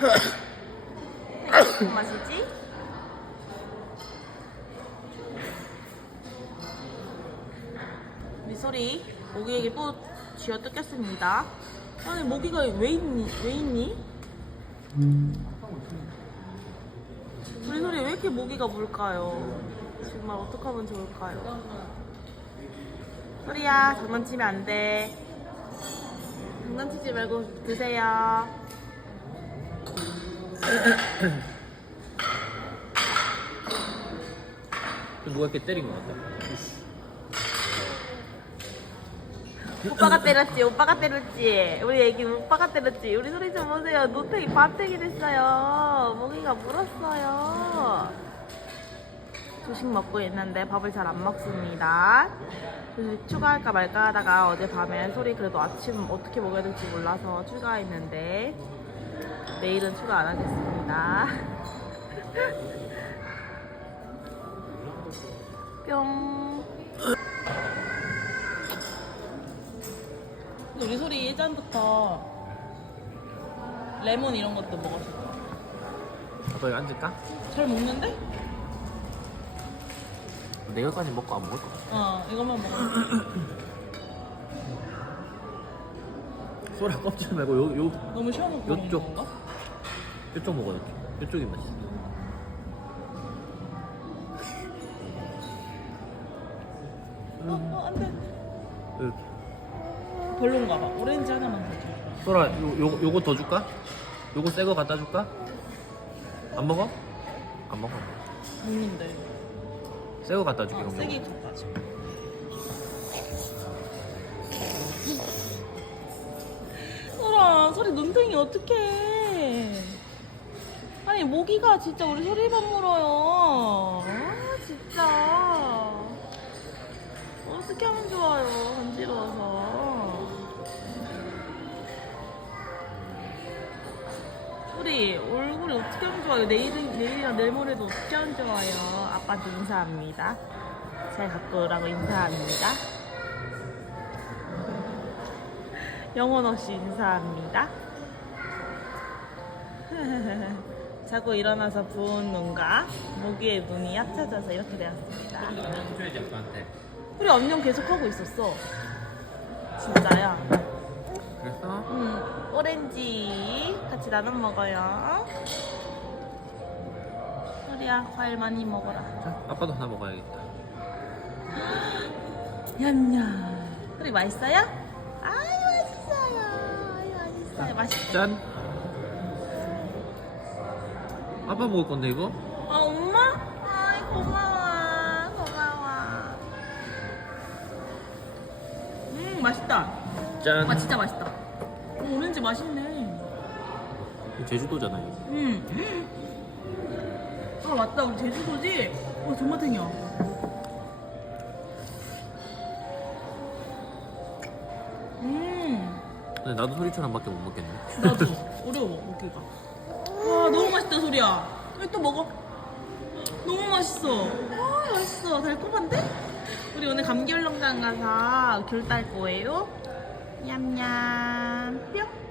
무슨 맛이지? 우리 소리 모기에게 또 쥐어 뜯겼습니다. 아니 모기가 왜 있니? 왜 있니? 우리 소리 왜 이렇게 모기가 물까요? 정말 어떻게 하면 좋을까요? 소리야 장난치면 안 돼. 장난치지 말고 드세요. 누가 이렇게 때린 것 같다. 오빠가 때렸지, 오빠가 때렸지. 우리 애기 오빠가 때렸지. 우리 소리 좀 보세요. 노탱이 반탱이 됐어요. 모기가 물었어요. 조식 먹고 있는데 밥을 잘 안 먹습니다. 조식 추가할까 말까 하다가 어젯밤에 소리 그래도 아침 어떻게 먹어야 될지 몰라서 추가했는데 내일은 추가 안 하겠습니다. 뿅. 근데 우리 소리 예전부터 레몬 이런 것도 먹었어. 아빠 여기 앉을까? 잘 먹는데? 내일까지 먹고 안 먹을 것 같아. 어, 이것만 먹어. 소라 껍질 말고 요, 요, 너무 시원하고 요쪽. 건가? 요쪽 먹어, 요쪽. 요쪽이 맛있어. 어, 어, 안 돼. 이렇게. 별론가 봐. 오렌지 하나만 더 줘. 소라, 요, 요, 요거 더 줄까? 요거 새 거 갖다 줄까? 안 먹어? 안 먹어. 먹는데. 새 거 갖다 줄게, 어, 그럼. 세게 갖다 줘. 소라, 소리 눈탱이 어떡해. 아니, 모기가 진짜 우리 소리만 물어요. 아, 진짜. 어떻게 하면 좋아요, 간지러워서. 우리 얼굴이 어떻게 하면 좋아요? 내일은, 내일이랑 내일 모레도 어떻게 하면 좋아요? 아빠한테 인사합니다. 잘 갖고 오라고 인사합니다. 영혼 없이 인사합니다. 자고 일어나서 부은 눈과 모기의 눈이 합쳐져서 이렇게 되었습니다. 줘야지, 아빠한테. 우리 안녕 계속 하고 있었어. 진짜야. 그랬어? 음, 오렌지 같이 나눠 먹어요. 소리야, 과일 많이 먹어라. 자, 아빠도 하나 먹어야겠다. 냠냠. 소리 맛있어요? 맛있어. 짠! 아빠 먹을 건데, 이거? 아 엄마? 아이 고마워. 고마워. 음 맛있다. 짠! 아 진짜 맛있다. 오, 오렌지 맛있네. 제주도잖아, 이거. 음. 아 맞다 우리 제주도지? 어 존맛탱이야. 근데 나도 소리처럼밖에 못 먹겠네. 나도 어려워 먹기가. 와 너무 맛있다 소리야. 왜 또 먹어? 너무 맛있어. 와 맛있어. 달콤한데? 우리 오늘 울렁장 가서 귤 딸 거예요. 냠냠 뿅.